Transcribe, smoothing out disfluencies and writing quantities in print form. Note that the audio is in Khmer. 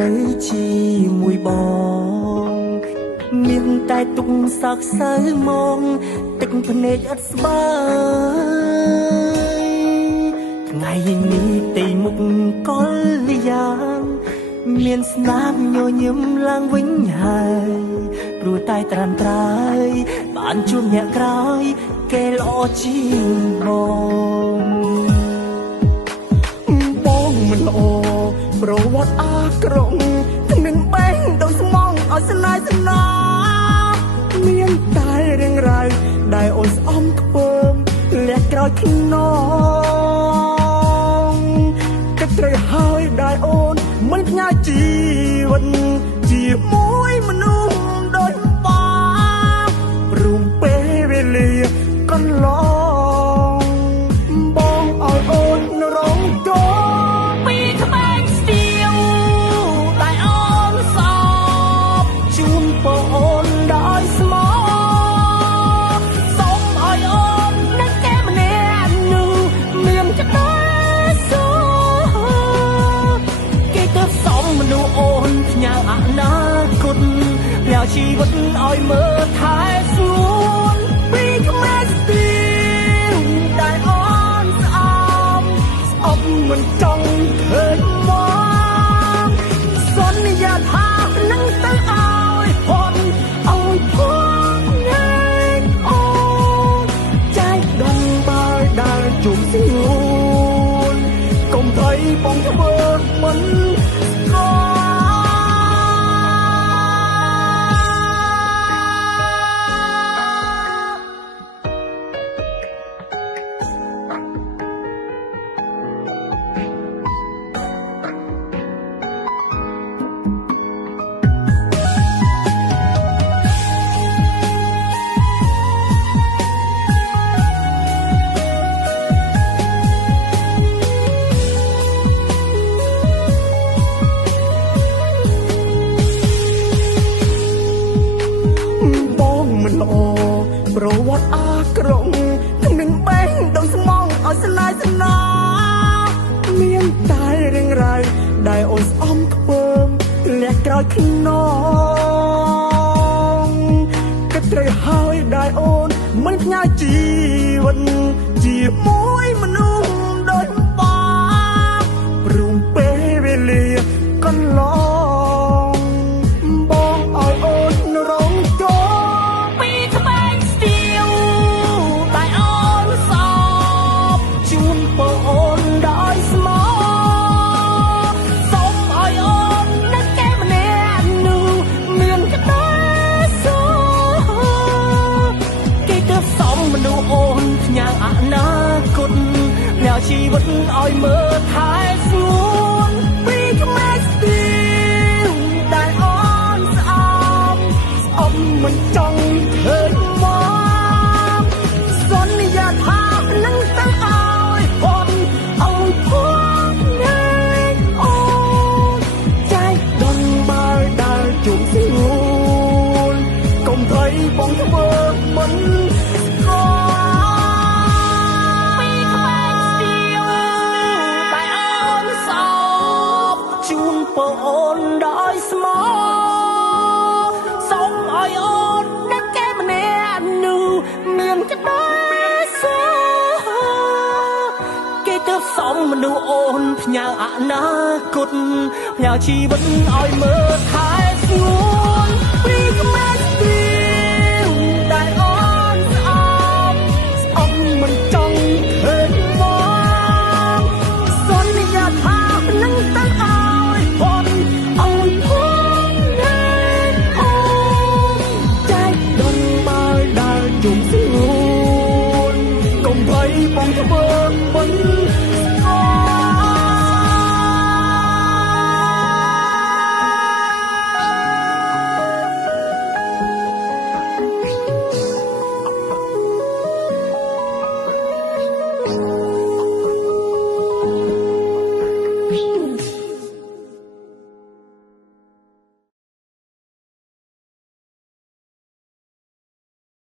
នៅជាមួយបងមានតែទុកសោកសៅមកទឹកភ្នែកអត់ស្បើយថ្ងៃនេះទីមុខកលយ៉ាងមានស្នាមញញឹមឡើងវិញហើយព្រោះតែត្រាំត្រៃបានជួបអ្នកក្រោយគេល្អជាងបងមិនល្អប្រវត្តិអាក្រក់គ្មានបែងដោយស្មងឲ្យស្នេហ៍ស្នាមានតែរឿងរ៉ាវដែលអូនស្អំខ្ពើមលះក្រោយខ្នងគិតត្រូវហើយដែលអូនមិនផ្ញើជីវិតជាមួយមនុស្សដូចបងព្រមពេលវេលាកន្លងបងឲ្យអូនរងទោសពីក្បែរស្ទៀវដែលអូនសោកជូនបងអូនដោយស្មោះសូមឲ្យអូននឹងគេម្នាក់នោះមានចិត្តដែរសោគេទៅសំមនុស្សអូនផ្ញើអនាគតផ្ញើជីវិតឲ្យមើលថែស្ងួនពីក្មេងស្ទៀវដែលអូនស្អប់មិនចង់ឃើញមកសន្យាថានឹងទៅឲ្យហត់ឲ្យផងថ្ងៃអូនចែកដងបើដែលជុំស្ងួនកុំថៃបងធ្វើមិនប្រវត្តិអាក្រក់គ្មានបែងដោយស្មងឲ្យស្នេហ៍ស្នាមានតែរឿងរ៉ាវដែលអូនស្អំខ្ពើមលះក្រោយខ្នងគិតត្រូវហើយដែលអូនមិនផ្ញើជីវិតជាមួយមនុស្សដូចបងព្រមពេលវេលាកន្លងបងឲ្យអូនរងទោសជីវិតឲ្យមើលថែស្ងួនពីក្មេងស្ទៀវដែលអូនស្អប់មិនចង់ឃើញមកសន្យាថានឹងទៅឲ្យហត់ឲ្យផងថ្ងៃអូនចែកដងបើដែលជុំស្ងួនកុំថៃបងធ្វើមិនអូនដោយស្មោះសូមឲ្យអូននឹកគេម្នាក់នោះមានចិត្តដែរសោគេទៅសំមនុស្សអូនផ្ញើអនាគតផ្ញើជីវិតឲ្យមើលថែស្ងួន